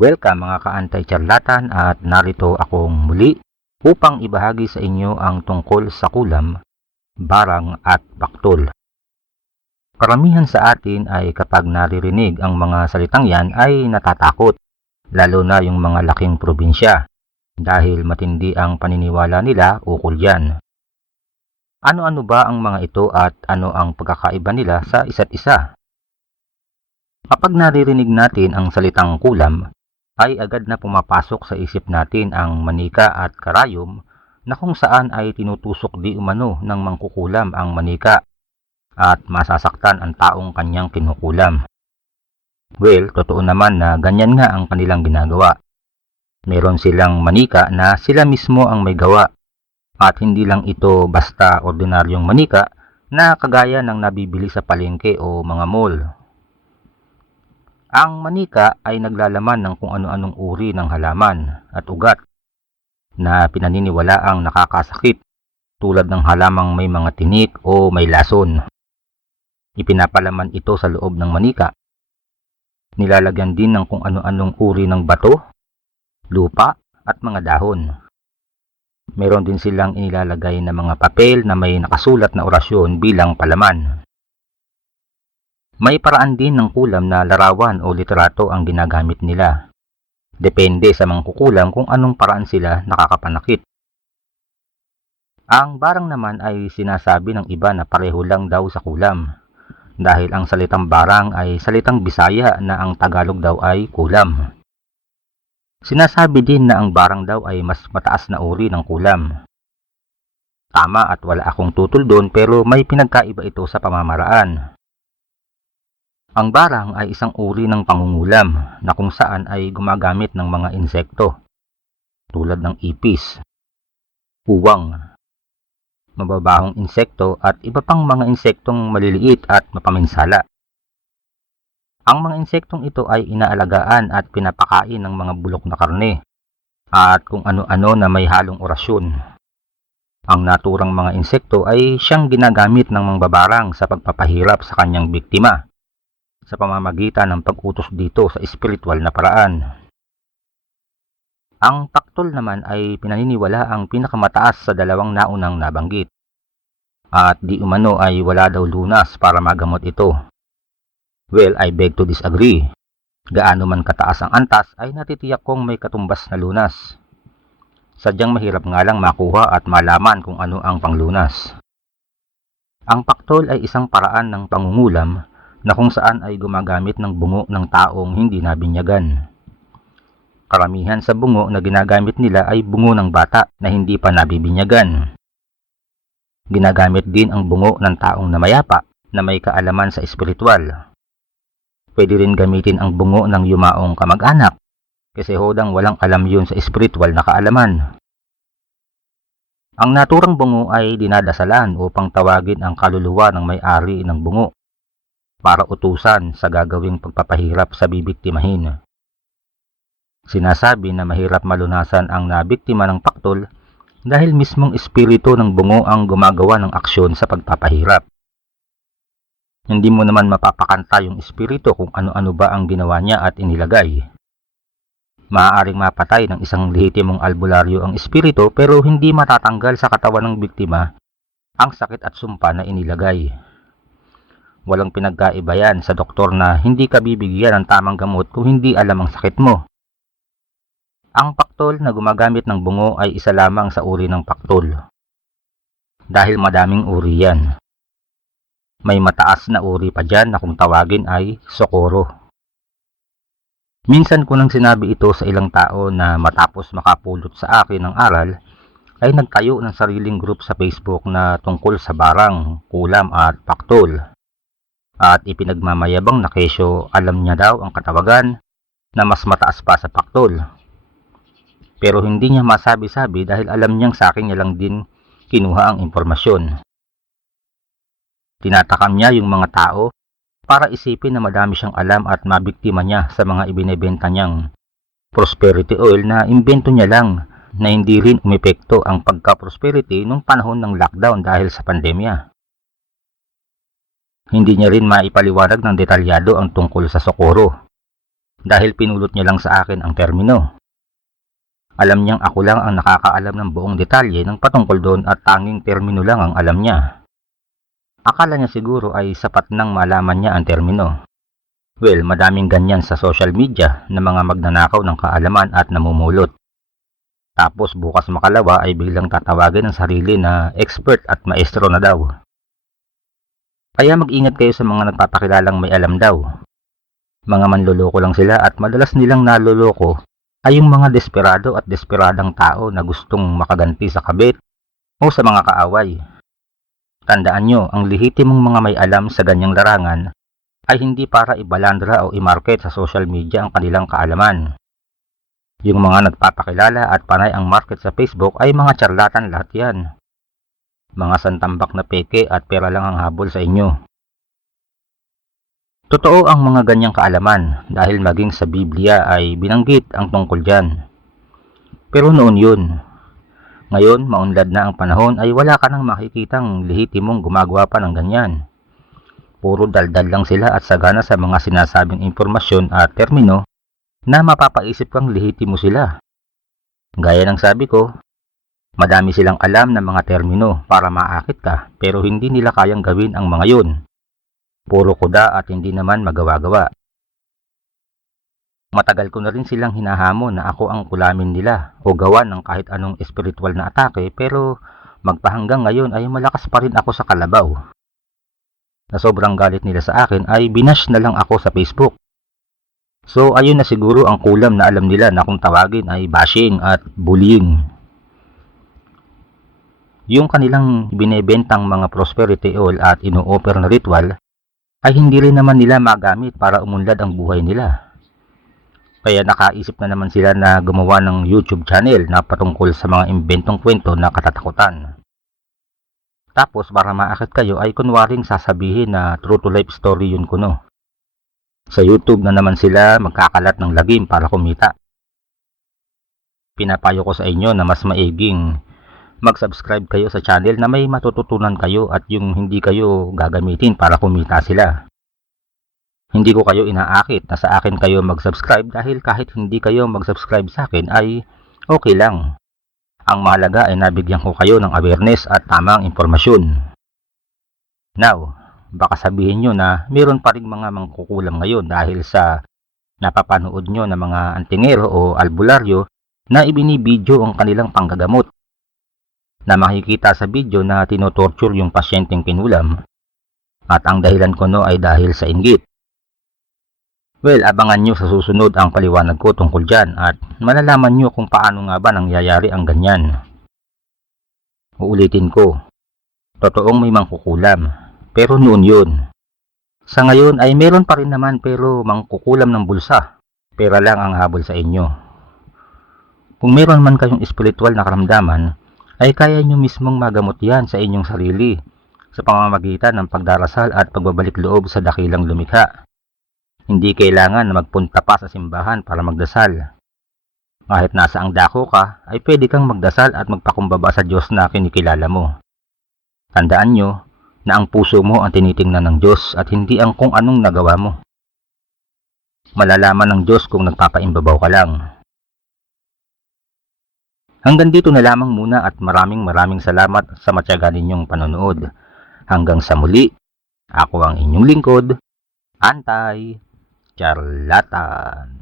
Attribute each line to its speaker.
Speaker 1: Welcome mga kaantay charlatan at narito akong muli upang ibahagi sa inyo ang tungkol sa kulam, barang at baktol. Karamihan sa atin ay kapag naririnig ang mga salitang yan ay natatakot, lalo na yung mga laking probinsya dahil matindi ang paniniwala nila ukol yan. Ano-ano ba ang mga ito at ano ang pagkakaiba nila sa isa't isa? Kapag naririnig natin ang salitang kulam, ay agad na pumapasok sa isip natin ang manika at karayom na kung saan ay tinutusok di umano ng mangkukulam ang manika at masasaktan ang taong kanyang kinukulam. Well, totoo naman na ganyan nga ang kanilang ginagawa. Meron silang manika na sila mismo ang may gawa at hindi lang ito basta ordinaryong manika na kagaya ng nabibili sa palengke o mga mall ang manika ay naglalaman ng kung ano-anong uri ng halaman at ugat na pinaniniwala ang nakakasakit tulad ng halamang may mga tinik o may lason. Ipinapalaman ito sa loob ng manika. Nilalagyan din ng kung ano-anong uri ng bato, lupa at mga dahon. Meron din silang inilalagay na mga papel na may nakasulat na orasyon bilang palaman. May paraan din ng kulam na larawan o literato ang ginagamit nila. Depende sa mga kukulam kung anong paraan sila nakakapanakit. Ang barang naman ay sinasabi ng iba na pareho lang daw sa kulam. Dahil ang salitang barang ay salitang Bisaya na ang Tagalog daw ay kulam. Sinasabi din na ang barang daw ay mas mataas na uri ng kulam. Tama at wala akong tutol doon pero may pinagkaiba ito sa pamamaraan. Ang barang ay isang uri ng pangungulam na kung saan ay gumagamit ng mga insekto tulad ng ipis, uwang, mababahong insekto at iba pang mga insektong maliliit at mapaminsala. Ang mga insektong ito ay inaalagaan at pinapakain ng mga bulok na karne at kung ano-ano na may halong orasyon. Ang naturang mga insekto ay siyang ginagamit ng mga babarang sa pagpapahirap sa kanyang biktima sa pamamagitan ng pag-utos dito sa espiritual na paraan. Ang taktol naman ay pinaniniwala ang pinakamataas sa dalawang naunang nabanggit. At di umano ay wala daw lunas para magamot ito. Well, I beg to disagree. Gaano man kataas ang antas ay natitiyak kong may katumbas na lunas. Sadyang mahirap nga lang makuha at malaman kung ano ang panglunas. Ang paktol ay isang paraan ng pangungulam na kung saan ay gumagamit ng bungo ng taong hindi nabinyagan. Karamihan sa bungo na ginagamit nila ay bungo ng bata na hindi pa nabibinyagan. Ginagamit din ang bungo ng taong namayapa na may kaalaman sa espiritual. Pwede rin gamitin ang bungo ng yumaong kamag-anak kasi hodang walang alam yun sa espiritual na kaalaman. Ang naturang bungo ay dinadasalan upang tawagin ang kaluluwa ng may-ari ng bungo para utusan sa gagawing pagpapahirap sa bibiktimahin. Sinasabi na mahirap malunasan ang nabiktima ng paktol dahil mismong espiritu ng bungo ang gumagawa ng aksyon sa pagpapahirap. Hindi mo naman mapapakanta yung espiritu kung ano-ano ba ang ginawa niya at inilagay. Maaaring mapatay ng isang lehitimong albularyo ang espiritu pero hindi matatanggal sa katawan ng biktima ang sakit at sumpa na inilagay. Walang pinagkaiba yan sa doktor na hindi ka bibigyan ng tamang gamot kung hindi alam ang sakit mo. Ang paktol na gumagamit ng bungo ay isa lamang sa uri ng paktol. Dahil madaming uri yan. May mataas na uri pa dyan na kung tawagin ay sokoro. Minsan ko nang sinabi ito sa ilang tao na matapos makapulot sa akin ng aral, ay nagtayo ng sariling group sa Facebook na tungkol sa barang, kulam at paktol at ipinagmamayabang na kesyo alam niya daw ang katawagan na mas mataas pa sa paktol. Pero hindi niya masabi-sabi dahil alam niyang sa akin niya lang din kinuha ang impormasyon. Tinatakam niya yung mga tao para isipin na madami siyang alam at mabiktima niya sa mga ibinebenta niyang prosperity oil na imbento niya lang na hindi rin umepekto ang pagka-prosperity nung panahon ng lockdown dahil sa pandemya. Hindi niya rin maipaliwanag ng detalyado ang tungkol sa Socorro. dahil pinulot niya lang sa akin ang termino. Alam niyang ako lang ang nakakaalam ng buong detalye ng patungkol doon at tanging termino lang ang alam niya. Akala niya siguro ay sapat nang malaman niya ang termino. Well, madaming ganyan sa social media na mga magnanakaw ng kaalaman at namumulot. Tapos bukas makalawa ay biglang tatawagin ang sarili na expert at maestro na daw. Kaya mag-ingat kayo sa mga nagpapakilalang may alam daw. Mga manloloko lang sila at madalas nilang naloloko ay yung mga desperado at desperadang tao na gustong makaganti sa kabit o sa mga kaaway. Tandaan nyo, ang lehitimong mga may alam sa ganyang larangan ay hindi para ibalandra o i-market sa social media ang kanilang kaalaman. Yung mga nagpapakilala at panay ang market sa Facebook ay mga charlatan lahat yan. Mga santambak na peke at pera lang ang habol sa inyo. Totoo ang mga ganyang kaalaman dahil maging sa Biblia ay binanggit ang tungkol dyan. Pero noon yun. Ngayon, maunlad na ang panahon ay wala ka nang makikitang lehitimong gumagawa pa ng ganyan. Puro daldal lang sila at sagana sa mga sinasabing impormasyon at termino na mapapaisip kang lehitimo sila. Gaya ng sabi ko, madami silang alam ng mga termino para maakit ka pero hindi nila kayang gawin ang mga yun. Puro kuda at hindi naman magawa-gawa. Matagal ko na rin silang hinahamon na ako ang kulamin nila o gawa ng kahit anong espiritual na atake pero magpahanggang ngayon ay malakas pa rin ako sa kalabaw. Na sobrang galit nila sa akin ay binash na lang ako sa Facebook. So ayun na siguro ang kulam na alam nila na kung tawagin ay bashing at bullying. Yung kanilang binebentang mga prosperity oil at ino-offer na ritual ay hindi rin naman nila magamit para umunlad ang buhay nila. Kaya nakaisip na naman sila na gumawa ng YouTube channel na patungkol sa mga imbentong kwento na katatakutan. Tapos para maakit kayo ay kunwaring sasabihin na true to life story yun kuno. Sa YouTube na naman sila magkakalat ng lagim para kumita. Pinapayo ko sa inyo na mas maiging mag-subscribe kayo sa channel na may matututunan kayo at yung hindi kayo gagamitin para kumita sila. Hindi ko kayo inaakit na sa akin kayo mag-subscribe dahil kahit hindi kayo mag-subscribe sa akin ay okay lang. Ang mahalaga ay nabigyan ko kayo ng awareness at tamang impormasyon. Now, baka sabihin nyo na meron pa rin mga mangkukulam ngayon dahil sa napapanood nyo ng mga antingero o albularyo na ibinibidyo ang kanilang panggagamot na makikita sa video na tinotorture yung pasyenteng pinulam at ang dahilan ko no ay dahil sa inggit. Well, abangan nyo sa susunod ang paliwanag ko tungkol dyan at malalaman nyo kung paano nga ba nangyayari ang ganyan. Uulitin ko, totoong may mangkukulam, pero noon yun. Sa ngayon ay meron pa rin naman pero mangkukulam ng bulsa, pera lang ang habol sa inyo. Kung meron man kayong espiritual na karamdaman, ay kaya nyo mismong magamot yan sa inyong sarili sa pamamagitan ng pagdarasal at pagbabalik loob sa dakilang lumikha. Hindi kailangan na magpunta pa sa simbahan para magdasal. Kahit nasa ang dako ka, ay pwede kang magdasal at magpakumbaba sa Diyos na kinikilala mo. Tandaan nyo na ang puso mo ang tinitingnan ng Diyos at hindi ang kung anong nagawa mo. Malalaman ng Diyos kung nagpapaimbabaw ka lang. Hanggang dito na lamang muna at maraming maraming salamat sa matyaga ninyong panonood. Hanggang sa muli, ako ang inyong lingkod, Antay Charlatan.